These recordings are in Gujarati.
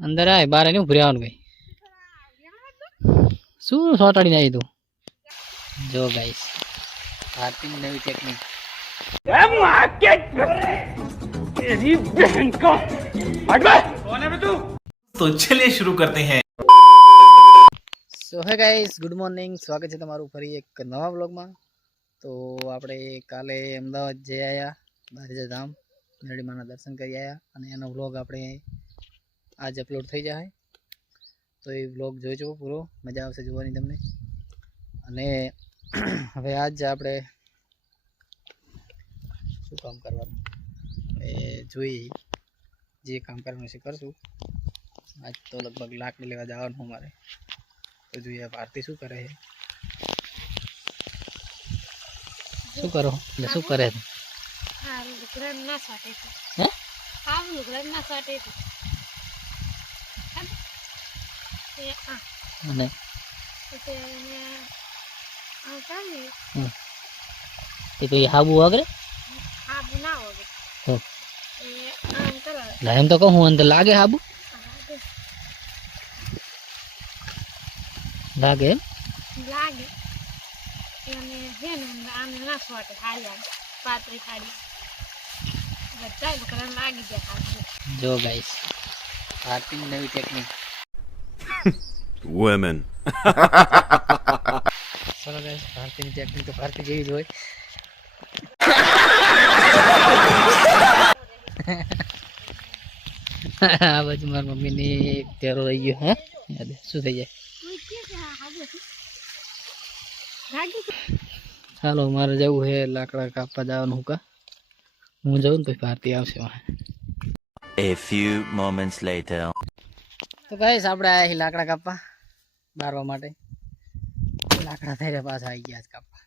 અંદર આય બાર નહીં ઉભી રહેવાનું કઈ શું સોટાડીને આવી તું જો ગાઈસ ભારતીની નવી ટેકનિક तो चलिए शुरू करते हैं સો હે ગાઈસ ગુડ મોર્નિંગ સ્વાગત છે તમારું ફરી એક નવા બ્લોગમાં તો આપણે કાલે અમદાવાદ જઈ આવ્યા બારેજા ધામ નરડીમાના દર્શન કરી આવ્યા અને એનો વ્લોગ આપણે આજ અપલોડ થઈ જાય તો એ વ્લોગ જોઈજો પૂરો મજા આવશે જોવાની તમને અને હવે આજ આપણે શું કામ કરવાનું એ જોઈ જે કામ કરવાનું છે કરશું આજ તો લગભગ લાકડી લેવા જવાનું અમારે તો જોઈએ ભારતી શું કરે છે શું કરો એટલે શું કરે છે કાઢી હમ. એ તો એ હાબુ વગરે આ બનાવો છે તો એ આમ કરો લા એમ તો કહું હું અંદર લાગે હાબુ આ દે. લાગે એમ લાગે એને છે ને આને ના સાટે હાલ્યા પાતળી સાડી બધા લુગડા લાગી જાય હાથ જો ગાઈસ ભારતીની નવી ટેકનિક Women. ચલો ગાઈસ ભારતીની ટેકનિક તો ભારતી જેવી જ હોય આ બાજુ મારી મમ્મીની તેરો રહી ગયો હે યાદ શું થઈ જાય ચાલો મારે જવું છે લાકડા કાપવા જવાનું હુકા હું જઉં ને પછી ભારતી આવશે. A few moments later. તો ગાઈસ આપણે આયા લાકડા કાપવા બારવા માટે લાકડા થઈ રહ્યા પાછા આવી ગયા છે કાપવા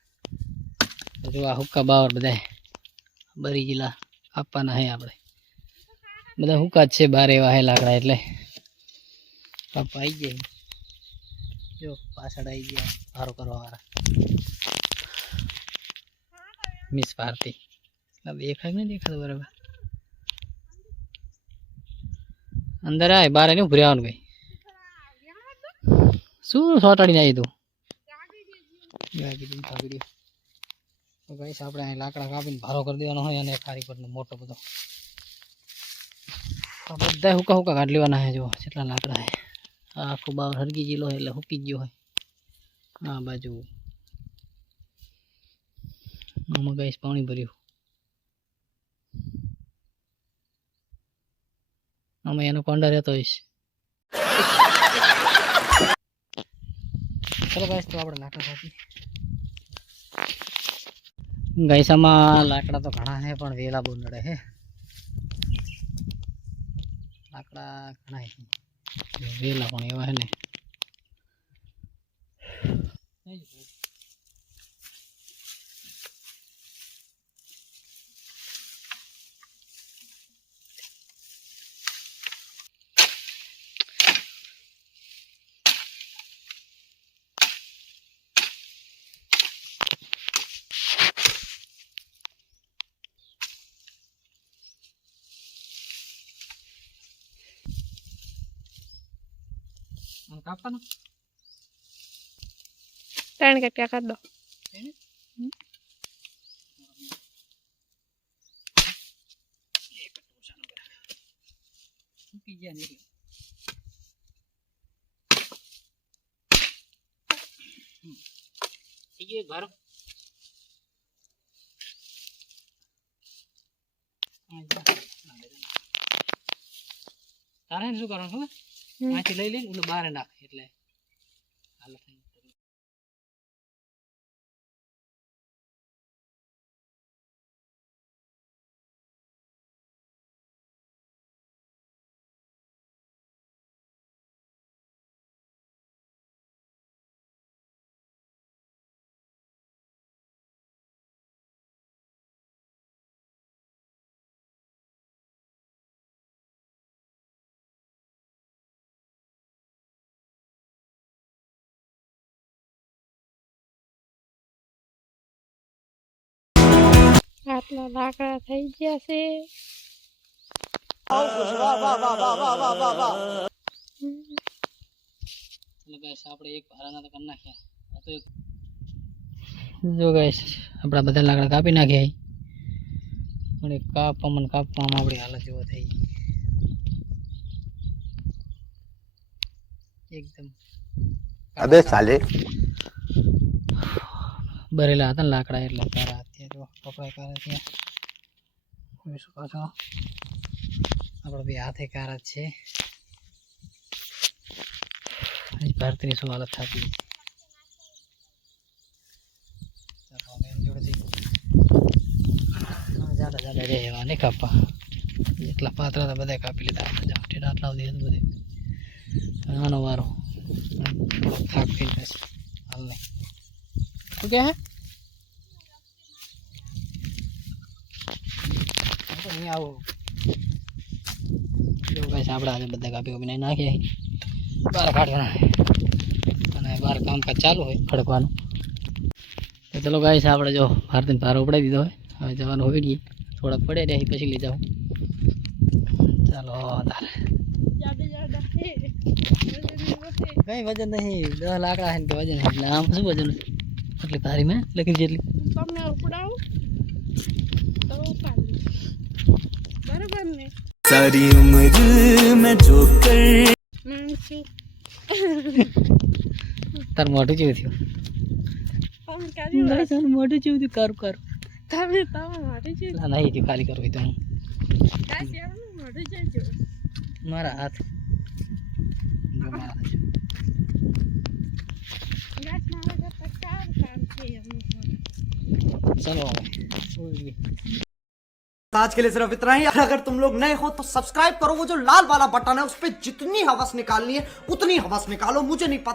તો જો આ હુક્કા બાવર બધા બરી ગયેલા કાપવાના હે આપણે બધા હુક્કા જ છે બાર એવા હે લાકડા એટલે કાપવા આવી ગયા જો પાછળ આવી ગયા ભારો કરવા વાળા મિસ ભારતી એટલે દેખાય કે નહીં દેખાતું બરાબર અંદર આય બાર નહીં ઉભી રહેવાનું કઈ શું સોટાડીને આવી તું ભાગી દઉં, ભાગી દઉં. તો ગાઈસ આપણે અહીં લાકડા કાપીને ભારો કરી દેવાનો હોય અને ખારી પરનો મોટો બધો આ બધા હુકા હુકા કાઢી લેવાના છે જો કેટલા લાકડા છે આ આખો બાવર હરગી ગયેલો હોય એટલે હુકી જ ગયો હોય આ બાજુ આમાં ગાઈસ પાણી ભર્યું આમાં એનો કોંડા રહેતો હોઈશ ચલો ગાઈસ તો આપણે લાકડા કાપી ગાઈસ આમાં લાકડા તો ઘણા છે પણ વેલા બહુ નડે છે લાકડા ઘણા છે વેલા પણ એવા છે ને કાપવાનું? ત્રણ કટકા કરી દો. તારે શું કરવાનું ખબર? અહીંથી લઈ લઈને ઓલું બહાર નાખ એટલે હાલો થઈ હાથમાં લાકડા થઈ ગયા છે જો ગાઈશ આપણા બધા લાકડા કાપી નાખ્યા પણ એ કાપવા મને કાપવામાં આપણી હાલત એવો થઈ એકદમ અબે સાલે ભરેલા હતા લાકડા એટલે સારા કપડા કારા ત્યાં જોઈ શકો છો. આપણો બે હાથે કારા છે. ભારતીની શું હાલત થતી જોડે એવા નહીં કાપવા એટલા પાતળા તો બધા કાપી લીધા. આટલા સુધી બધે. આનો વારો થોડોક થઈ જશે. હાલ તો અહીં આવું. જો આપણે આજે બધા કાપી કાપીને નાખ્યા છે. બહાર કાઢવાના. અને બહાર કામકાજ ચાલુ હોય ખડકવાનું તો ચલો ગાઈસ આપણે જો ભારતીને ભાર ઉપડાવી દીધો હોય. હવે જવાનું હોય ગઈ થોડાક પડે રહે પછી લઈ જાઉં. ચાલો, તારે. કઈ વજન નહીં. દસ લાકડા છે વજન આમ શું વજન? એટલી ભારી મેં લખી જેટલી? તમને બરાબર ને सारी उम्र मैं जोकर માણસી તાર મોઢું જેવું થયું તમે કર્યું ના, તારું મોઢું જેવું થયું કરું કરું તમે તમે માટે છે ના નહીં થયું ખાલી કરવું હોય તો હું દાસ એમનું મોઢું જજો મારા હાથ જો મારા હાથ. દાસ મારા કરતા ચાર કામ છે એમનું ચલો હવે સુઈ ગઈ. आज के लिए सिर्फ़ इतना ही। अगर तुम लोग नए हो तो सब्सक्राइब करो। वो जो लाल वाला बटन है, उस पर जितनी हवस निकालनी है, उतनी हवस निकालो। मुझे नहीं पता